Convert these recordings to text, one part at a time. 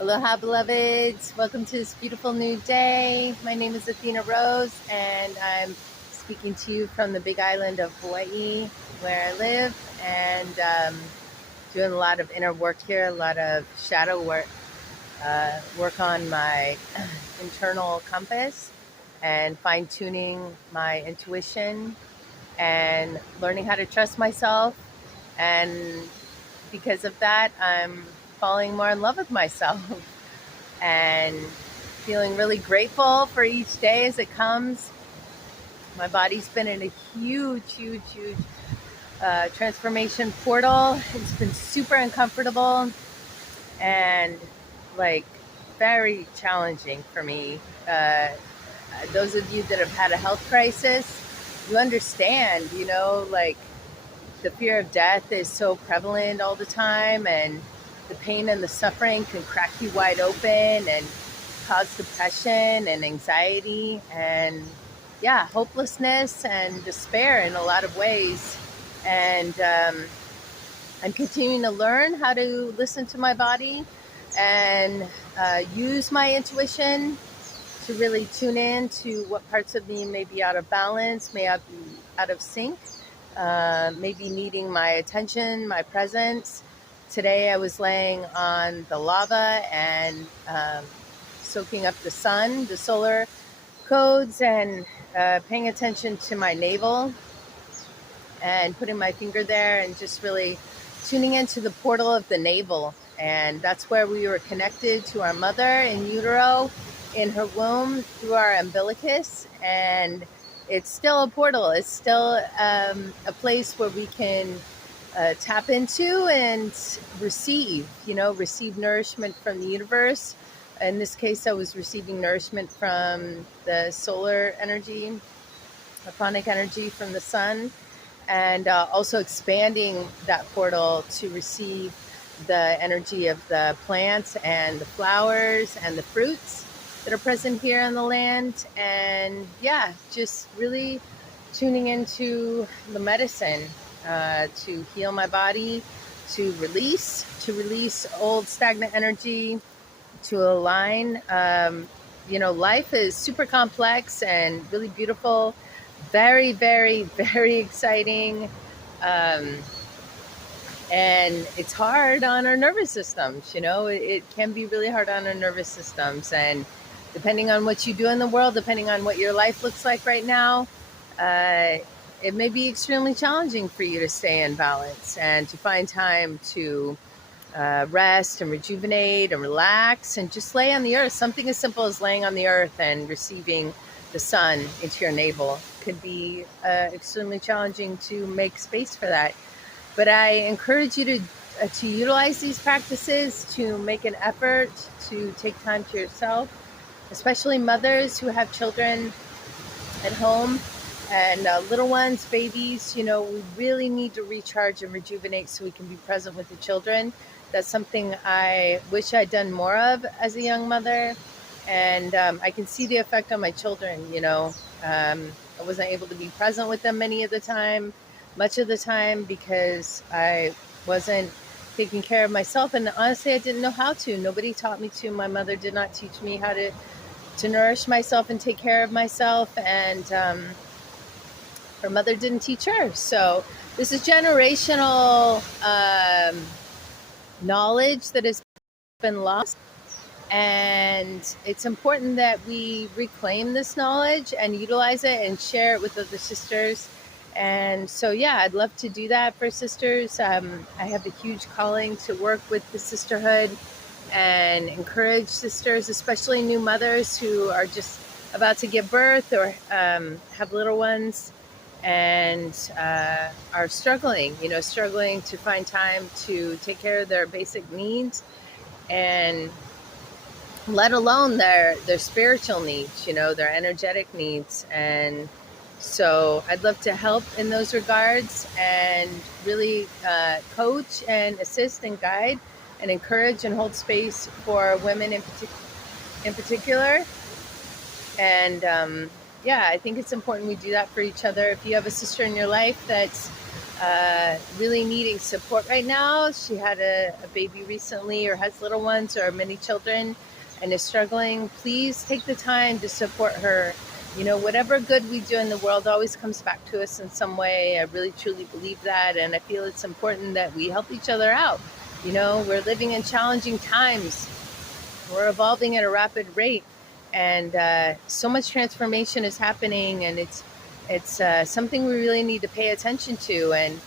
Aloha, beloveds. Welcome to this beautiful new day. My name is Athena Rose, and I'm speaking to you from the big island of Hawaii, where I live, and doing a lot of inner work here, a lot of shadow work, work on my internal compass and fine-tuning my intuition and learning how to trust myself. And because of that, I'm falling more in love with myself and feeling really grateful for each day as it comes. My body's been in a huge transformation portal. It's been super uncomfortable and like very challenging for me. Those of you that have had a health crisis, you understand, like the fear of death is so prevalent all the time, and the pain and the suffering can crack you wide open and cause depression and anxiety and hopelessness and despair in a lot of ways. And I'm continuing to learn how to listen to my body and use my intuition to really tune in to what parts of me may be out of balance, may be out of sync, maybe needing my attention, my presence. Today I was laying on the lava and soaking up the sun, the solar codes, and paying attention to my navel and putting my finger there and just really tuning into the portal of the navel. And that's where we were connected to our mother in utero, in her womb, through our umbilicus. And it's still a portal. It's still a place where we can tap into and receive nourishment from the universe. In this case, I was receiving nourishment from the solar energy, the pranic energy from the sun, and also expanding that portal to receive the energy of the plants and the flowers and the fruits that are present here on the land. And just really tuning into the medicine to heal my body, to release old stagnant energy, to align. Life is super complex and really beautiful, very, very, very exciting. And it's hard on our nervous systems. It can be really hard on our nervous systems. And depending on what you do in the world, depending on what your life looks like right now, it may be extremely challenging for you to stay in balance and to find time to rest and rejuvenate and relax and just lay on the earth. Something as simple as laying on the earth and receiving the sun into your navel could be extremely challenging to make space for that. But I encourage you to utilize these practices, to make an effort to take time to yourself, especially mothers who have children at home and little ones, babies. We really need to recharge and rejuvenate so we can be present with the children. That's something I wish I'd done more of as a young mother. And I can see the effect on my children. I wasn't able to be present with them much of the time, because I wasn't taking care of myself. And honestly, I didn't know how to. Nobody taught me to. My mother did not teach me how to nourish myself and take care of myself. And her mother didn't teach her. So this is generational knowledge that has been lost. And it's important that we reclaim this knowledge and utilize it and share it with other sisters. And so, I'd love to do that for sisters. I have a huge calling to work with the sisterhood and encourage sisters, especially new mothers who are just about to give birth or have little ones and are struggling to find time to take care of their basic needs, and let alone their spiritual needs, their energetic needs. And so I'd love to help in those regards and really coach and assist and guide and encourage and hold space for women in particular. And I think it's important we do that for each other. If you have a sister in your life that's really needing support right now. She had a baby recently, or has little ones, or many children, and is struggling. Please take the time to support her. You know, whatever good we do in the world always comes back to us in some way. I really truly believe that, and I feel it's important that we help each other out. You know, we're living in challenging times. We're evolving at a rapid rate, and so much transformation is happening, and it's something we really need to pay attention to. And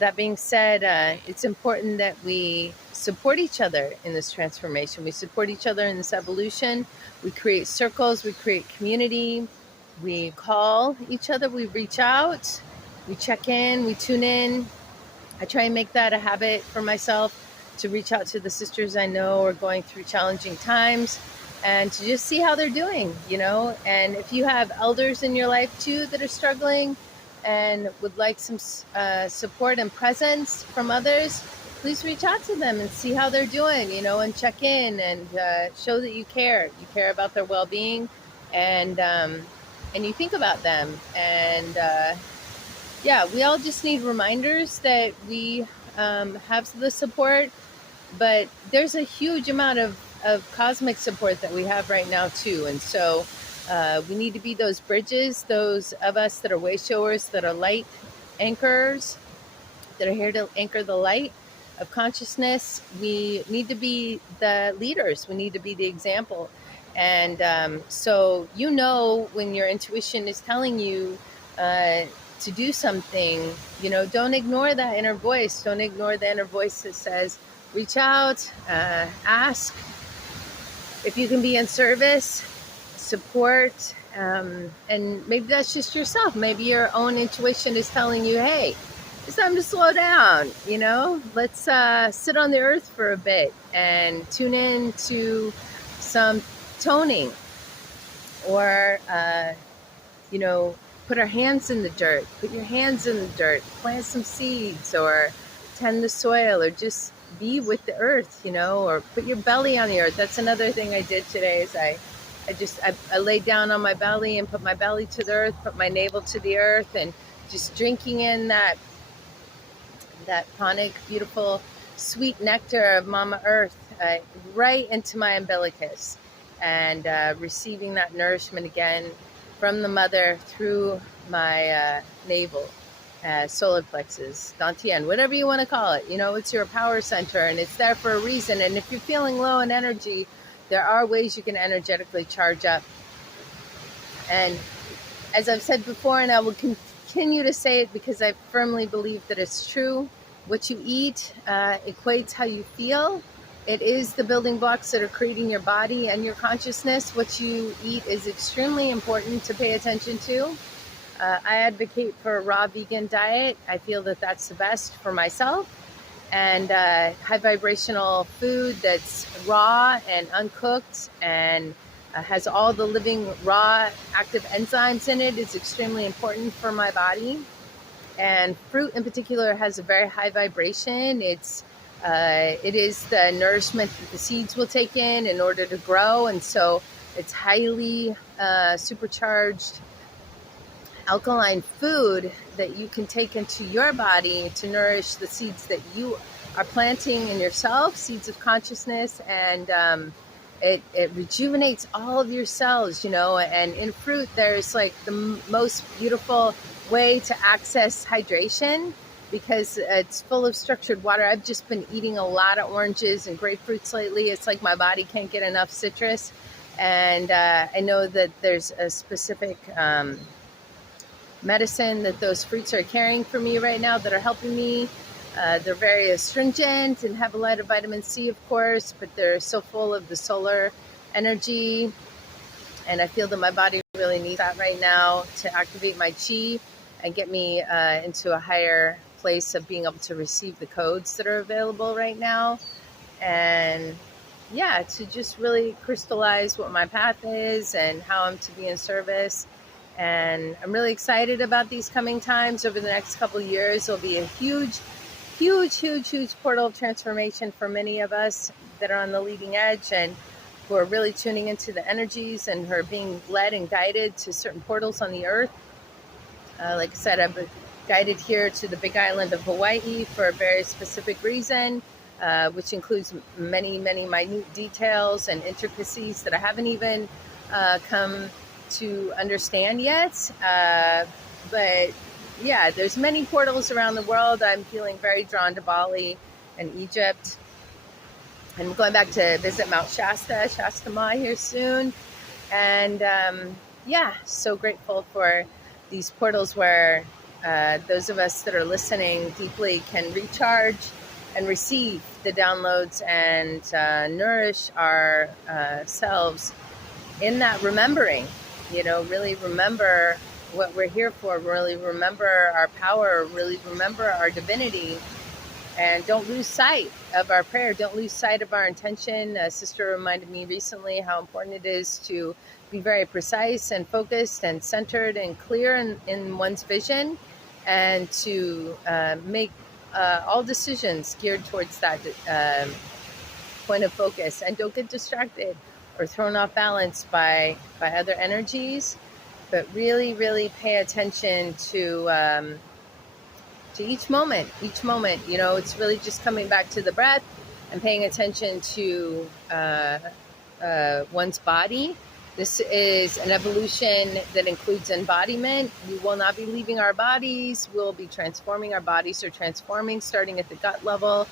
that being said, it's important that we support each other in this transformation. We support each other in this evolution. We create circles, we create community, we call each other, we reach out, we check in, we tune in. I try and make that a habit for myself, to reach out to the sisters I know are going through challenging times, and to just see how they're doing, you know. And if you have elders in your life too that are struggling and would like some support and presence from others, please reach out to them and see how they're doing, you know, and check in, and show that you care. You care about their well-being, and you think about them. And yeah, we all just need reminders that we have the support, but there's a huge amount of cosmic support that we have right now too. And so we need to be those bridges, those of us that are way showers, that are light anchors, that are here to anchor the light of consciousness. We need to be the leaders. We need to be the example. And so, you know, when your intuition is telling you to do something, you know, don't ignore that inner voice. Don't ignore the inner voice that says, reach out, ask if you can be in service, support, and maybe that's just yourself. Maybe your own intuition is telling you, hey, it's time to slow down, you know? Let's sit on the earth for a bit and tune in to some toning, or, you know, put our hands in the dirt. Put your hands in the dirt, plant some seeds, or tend the soil, or just be with the earth, you know, or put your belly on the earth. That's another thing I did today, is I laid down on my belly and put my belly to the earth, put my navel to the earth, and just drinking in that pranic, beautiful, sweet nectar of Mama Earth right into my umbilicus, and receiving that nourishment again from the mother through my navel, solar plexus, dantian, whatever you want to call it. You know, it's your power center, and it's there for a reason. And if you're feeling low in energy, there are ways you can energetically charge up. And as I've said before, and I will continue to say it because I firmly believe that it's true, what you eat equates how you feel. It is the building blocks that are creating your body and your consciousness. What you eat is extremely important to pay attention to. I advocate for a raw vegan diet. I feel that that's the best for myself. And high vibrational food that's raw and uncooked and has all the living raw active enzymes in it is extremely important for my body. And fruit in particular has a very high vibration. It is the nourishment that the seeds will take in order to grow. And so it's highly supercharged alkaline food that you can take into your body to nourish the seeds that you are planting in yourself, seeds of consciousness. And it rejuvenates all of your cells, you know. And in fruit, there's like the most beautiful way to access hydration, because it's full of structured water. I've just been eating a lot of oranges and grapefruits lately. It's like my body can't get enough citrus. And I know that there's a specific medicine that those fruits are carrying for me right now that are helping me. They're very astringent and have a lot of vitamin C, of course, but they're so full of the solar energy. And I feel that my body really needs that right now to activate my chi and get me into a higher place of being able to receive the codes that are available right now. And yeah, to just really crystallize what my path is and how I'm to be in service. And I'm really excited about these coming times. Over the next couple of years, there'll be a huge portal of transformation for many of us that are on the leading edge and who are really tuning into the energies and who are being led and guided to certain portals on the earth. Like I said, I've guided here to the Big Island of Hawaii for a very specific reason, which includes many, many minute details and intricacies that I haven't even come to understand yet. But yeah, there's many portals around the world. I'm feeling very drawn to Bali and Egypt. I'm going back to visit Mount Shasta Ma here soon. And yeah, so grateful for these portals where those of us that are listening deeply can recharge and receive the downloads and nourish our selves in that remembering, really remember what we're here for, really remember our power, really remember our divinity, and don't lose sight of our prayer. Don't lose sight of our intention. A sister reminded me recently how important it is to be very precise and focused and centered and clear in one's vision, and to make all decisions geared towards that point of focus. And don't get distracted or thrown off balance by other energies, but really, really pay attention to each moment. It's really just coming back to the breath and paying attention to one's body. This is an evolution that includes embodiment. We will not be leaving our bodies. We'll be transforming. Our bodies are transforming, starting at the gut level.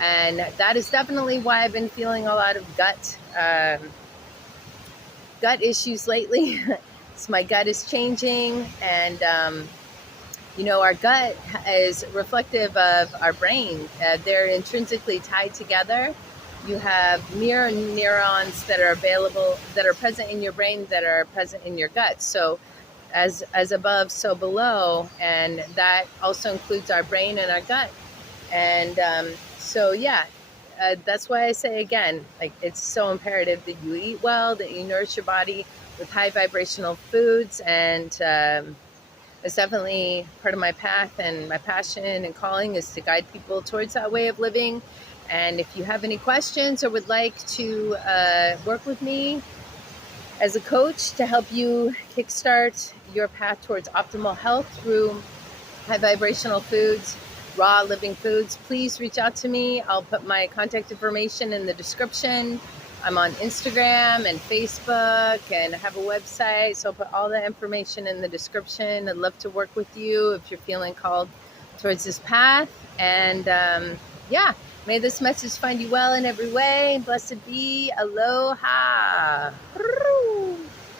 And that is definitely why I've been feeling a lot of gut issues lately. So my gut is changing, and our gut is reflective of our brain. They're intrinsically tied together. You have mirror neurons that are present in your brain, that are present in your gut. So as above, so below. And that also includes our brain and our gut. And that's why I say again, it's so imperative that you eat well, that you nourish your body with high vibrational foods. And it's definitely part of my path, and my passion and calling is to guide people towards that way of living. And if you have any questions or would like to work with me as a coach to help you kickstart your path towards optimal health through high vibrational foods, raw living foods, please reach out to me. I'll put my contact information in the description. I'm on Instagram and Facebook, and I have a website, so I'll put all the information in the description. I'd love to work with you if you're feeling called towards this path. And may this message find you well in every way. Blessed be. Aloha.